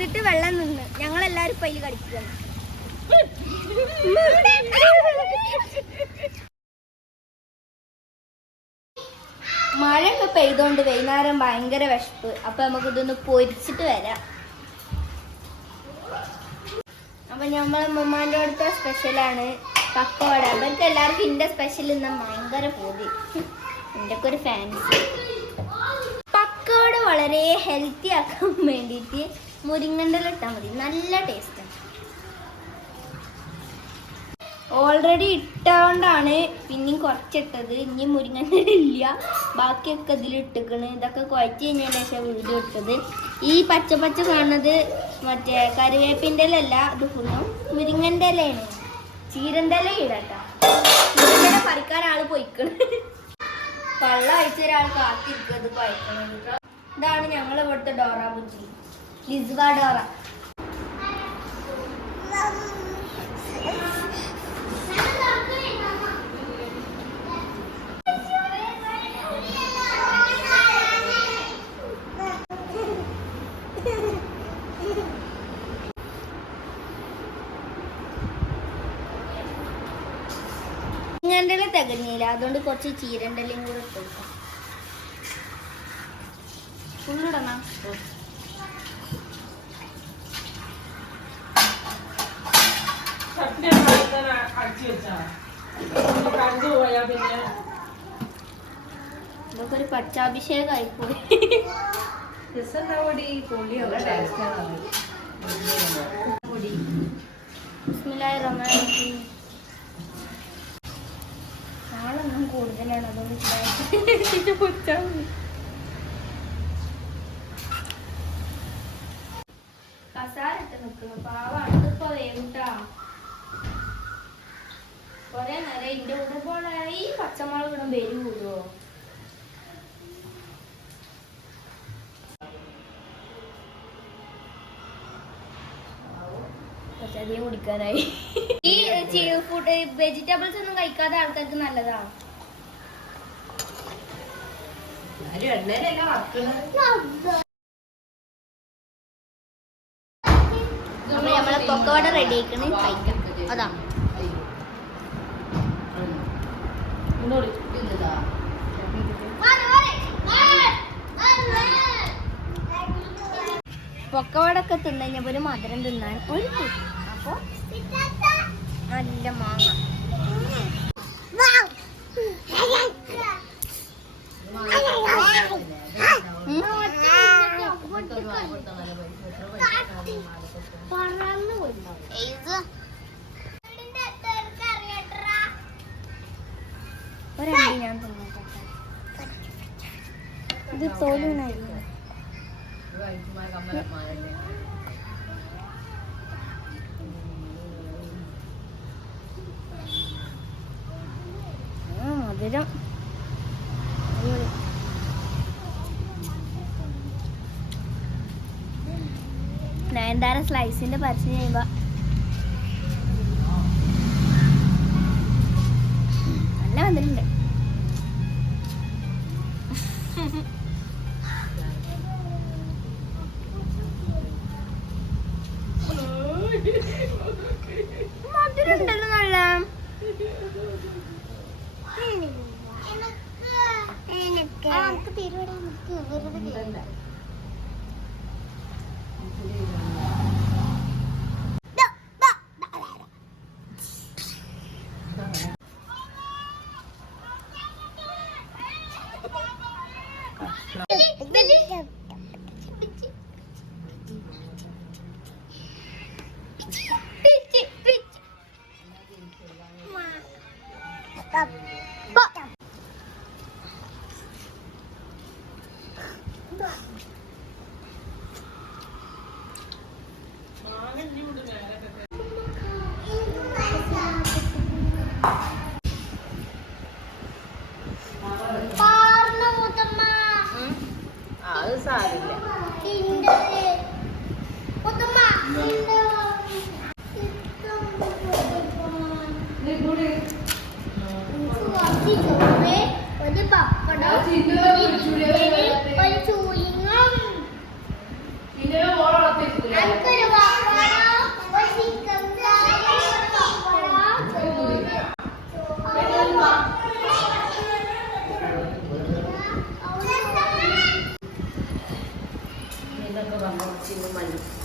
പെയ്തിട്ട് വെള്ളം നിന്ന് ഞങ്ങൾ എല്ലാരും ഇപ്പൊ അതിൽ കളിക്കുകയാണ് ഒക്കെ പെയ്തോണ്ട് വൈകുന്നേരം ഭയങ്കര വിശപ്പ്. അപ്പൊ നമുക്ക് ഇതൊന്ന് പൊരിച്ചിട്ട് വരാം. അപ്പൊ നമ്മളെ മമ്മാന്റെ അടുത്ത സ്പെഷ്യലാണ് പക്കോട. അവർക്ക് എല്ലാവർക്കും ഇന്റെ സ്പെഷ്യൽ ഇന്ന് ഭയങ്കര പൂതി. എന്റെ ഒക്കെ ഒരു ഫാൻസി പക്കോട വളരെ ഹെൽത്തി ആക്കാൻ വേണ്ടിയിട്ട് മുരിങ്ങണ്ടൽ ഇട്ടാൽ മതി. നല്ല ടേസ്റ്റ് ഓൾറെഡി ഇട്ടുകൊണ്ടാണ് പിന്നെയും കുറച്ചിട്ടത്. ഇനി മുരിങ്ങണ്ടല ഇല്ല. ബാക്കിയൊക്കെ ഇതിൽ ഇട്ടിക്കണ്. ഇതൊക്കെ കുഴച്ച് കഴിഞ്ഞതിന് ശേഷം വീട് ഇട്ടത്. ഈ പച്ച പച്ച കാണുന്നത് മറ്റേ കറിവേപ്പിന്റെ അല്ല ഇത് ഫുള്ളും മുരിങ്ങന്റെ ഇലയാണ് ചീരന്റെ ഇല പറിക്കാൻ ആൾ പോയിക്കണ്. വെള്ളം അയച്ചൊരാൾ കാത്തിരിക്കും കുഴക്കണത് ഇതാണ് ഞങ്ങളിവിടുത്തെ ഡോറ ബുജി ലിസ്വ ഡോറ ഇങ്ങന്റെ തികഞ്ഞില്ല. അതുകൊണ്ട് കുറച്ച് ചീരണ്ടലും കൂടെ ഇട്ടു കൊടുക്കാം. ഫുള്ളിടണം അടിച്ചു വെച്ചാണ്. കണ്ടു പോയാ പിന്നെ നമുക്കൊരു ഒരു പച്ചാഭിഷേകമായി പോയി ബിസ്മില്ലാഹിർ റഹ്മാനിർ റഹീം. ആളൊന്നും കൂടുതലാണ് അതുകൊണ്ട് ഇതായിട്ട് പൊച്ചാ മതി. കസാര ഇട്ട് നിൽക്കുന്നു പാവാണ് ഇതിപ്പോ വേവിട്ടാ. കൊറേ നേരം ഇന്റെ കൂടെ പോലെ ഈ പച്ചമുളക് ഇടും ബെരി കൂടുവോ കുറച്ചധികം കുടിക്കാനായി ഈ ഫുഡ് വെജിറ്റബിൾസ് ഒന്നും കഴിക്കാത്ത ആൾക്കാർക്ക് നല്ലതാ? നമ്മളെ പൊക്കവട റെഡി ആക്കണേ കഴിക്കാം. അതാ. പൊക്കവടൊക്കെ തിന്നഴിഞ്ഞപ്പോ ഒരു മധുരം തിന്നാൻ ഒരു അപ്പൊ നല്ല മാങ്ങ. പറന്ന് ഇത് ആ, മധുരം. നയൻതാര സ്ലൈസിന്റെ പരസ്യം ചെയ്യുമ്പോ. നല്ല മധുരണ്ട് Pop. അത് സാരില്ല ഒരു പപ്പടം ഒരു ചൂയിങ്ങും. എനിക്കൊരു sinuman.